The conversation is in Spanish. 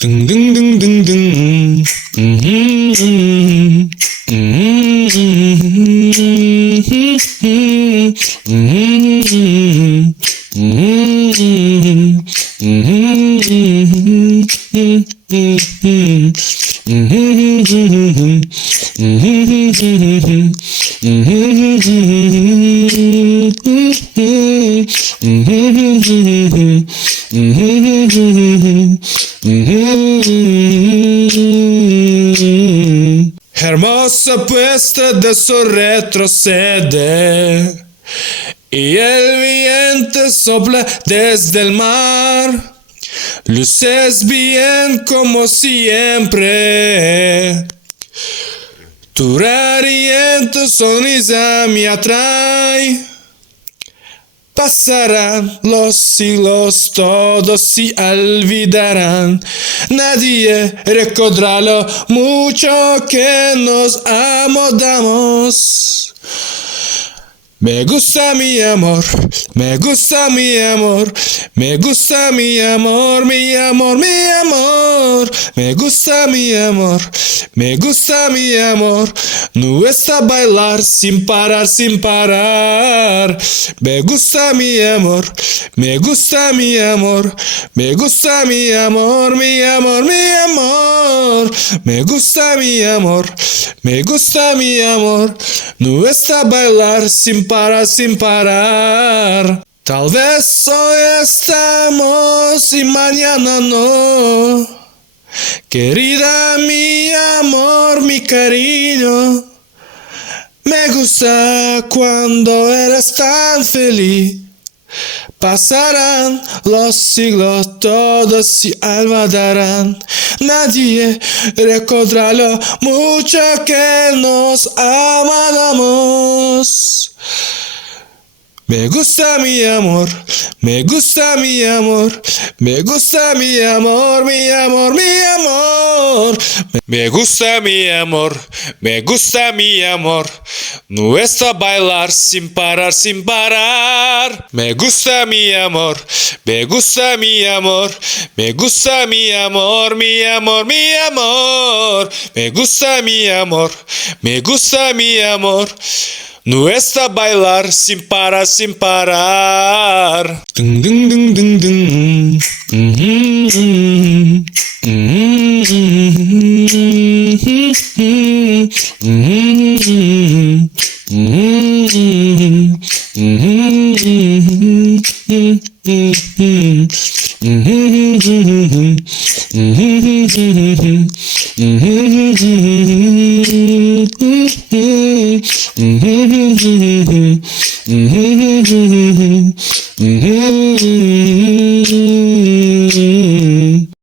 Ding ding ding ding ding. Hermosa puesta de sol retrocede y el viento sopla desde el mar. Luces bien como siempre. Tu radiante sonrisa me atrae. Pasarán los siglos, todos se olvidarán. Nadie recordará lo mucho que nos amamos. Me gusta mi amor, me gusta mi amor, me gusta mi amor, mi amor, mi amor. Me gusta mi amor, me gusta mi amor. No está bailar sin parar, sin parar. Me gusta mi amor, me gusta mi amor, me gusta mi amor, mi amor, mi amor. Me gusta mi amor, me gusta mi amor. No está bailar sin parar, sin parar. Tal vez hoy estamos y mañana no. Querida, mi amor, mi cariño. Me gusta cuando eres tan feliz. Pasarán los siglos, todos se olvidarán. Nadie recordará lo mucho que nos amamos. Me gusta mi amor, me gusta mi amor, me gusta mi amor, mi amor, mi amor. Me gusta mi amor, me gusta mi amor. No está bailar sin parar, sin parar. Me gusta mi amor, me gusta mi amor, me gusta mi amor, mi amor, mi amor. Me gusta mi amor, me gusta mi amor. No está bailar sin parar, sin parar. Ding ding ding ding ding.